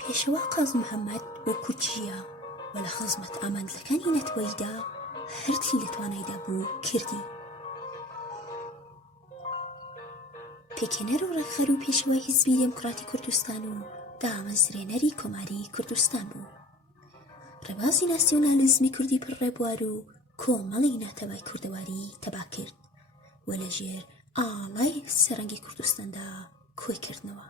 پێشەوا قازم محەممەد بۆ کورتژیە و لە خزمەت ئامانجەکانی نەتەوەیدا هەرچی لە توانایدا بوو کردی. پێکهێنەر و ڕێکخەر و پێشەوای حیزبی دێموکراتی کوردستان و دامەزرێنەری کۆماری کوردستان بوو. ڕێبازی ناسیۆنالیزمی کوردی پڕڕێبوار و کۆمەڵی ناتەوای کوردەواری تەبا کرد و لەژێر ئاڵای سەرەنگی کوردستاندا کۆی کردنەوە.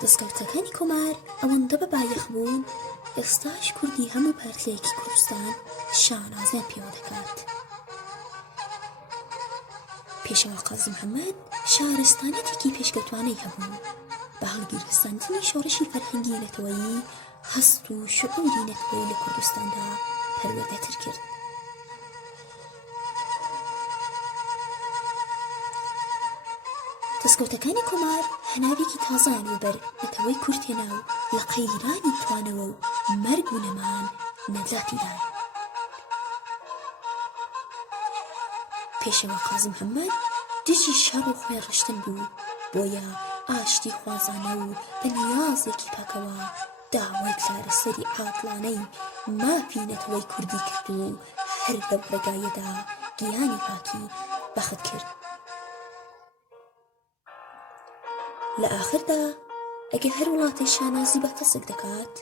دەستکەوتەکانی کۆمار ئەوەندە بەبایەخ بوون ئێستاش کوردی هەموو پارتلەیەکی کوردستان شانازیان پێوە دەکات. پێشەوا قازم محەممەد شارستانەتێکی پێشکەوتوانەی هەبوو بە هەڵگیرستاندنی شۆڕشی فەرهەنگی نەتەوەیی هەست و شعوری نەتەوەیی لە کوردستاندا پەروەردەتر کرد. دەستکەوتەکانی کۆمار هەناوێکی تازان وبەر نەتەوەی کورد هێنا و لە قەیرانی توانەوە و مەرگ و نەمان نەجاتیدان. پێشەوا قازم محەممەد دژی شەڕ و خۆی ڕشتن بوو، بۆیە ئاشتی خوازانە و بە نیازێکی پاکەوە داوای چارەسەری عادڵانەی مافی نەتەوەی کوردی کرد و هەر لەو ڕێگایەدا گیانی پاکی بەخت کرد. لە ئاخردا ئەگەر هەر وڵاتی شانازی بە تەسک دەکات،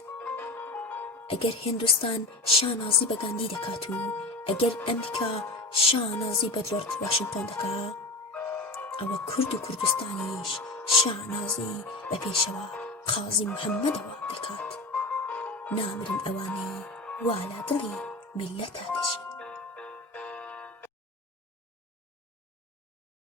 ئەگەر هێندستان شانازی بە گاندی دەکات و ئەگەر ئەمریکا شانازی بە جۆرج واشنگتۆن دەکات، ئەوە کورد و کوردستانیش شانازی بە پێشەوا قازم محەممەدەوە دەکات. نامرن ئەوانەی وا لە دڵی میللەتا دەژین.